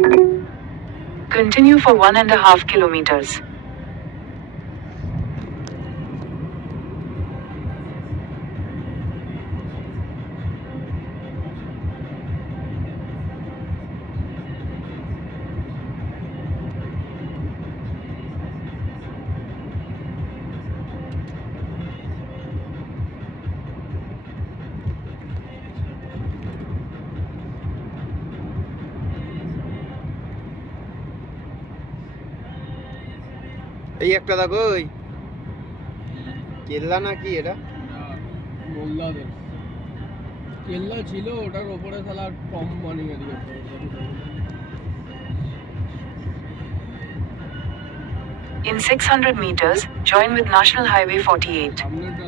Continue for 1.5 kilometers. এই একটা দেখো ওই কেল্লা নাকি এটা মোল্লাদের কেল্লা ছিল, ওটার ওপরে শালা কম বানিয়ে দিয়েছে। In 600 meters, join with National Highway 48. সামনেটা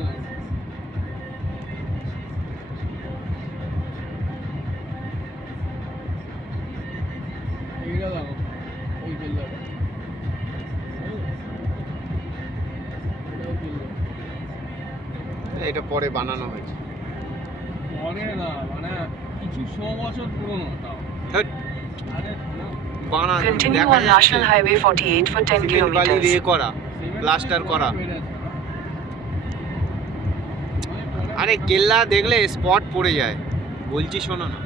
এইটা দেখো, ওই কেল্লাটা এটাও কেল্লা। এটা পরে বানানো হয়েছে। পরে না, মানে কিছু 100 বছর পুরনো তাও। ধ্যাৎ, আরে না, বানা Continue দেখা on যাচ্ছে National Highway 48 for 10 সিমেন্ট বালি kilometers. রে করা, সিমেন্ট প্লাস্টার বালি করা। পরে বেড়েছে, না? আরে কেল্লা দেখলে স্পট পড়ে যায়, বলছি শোনো না।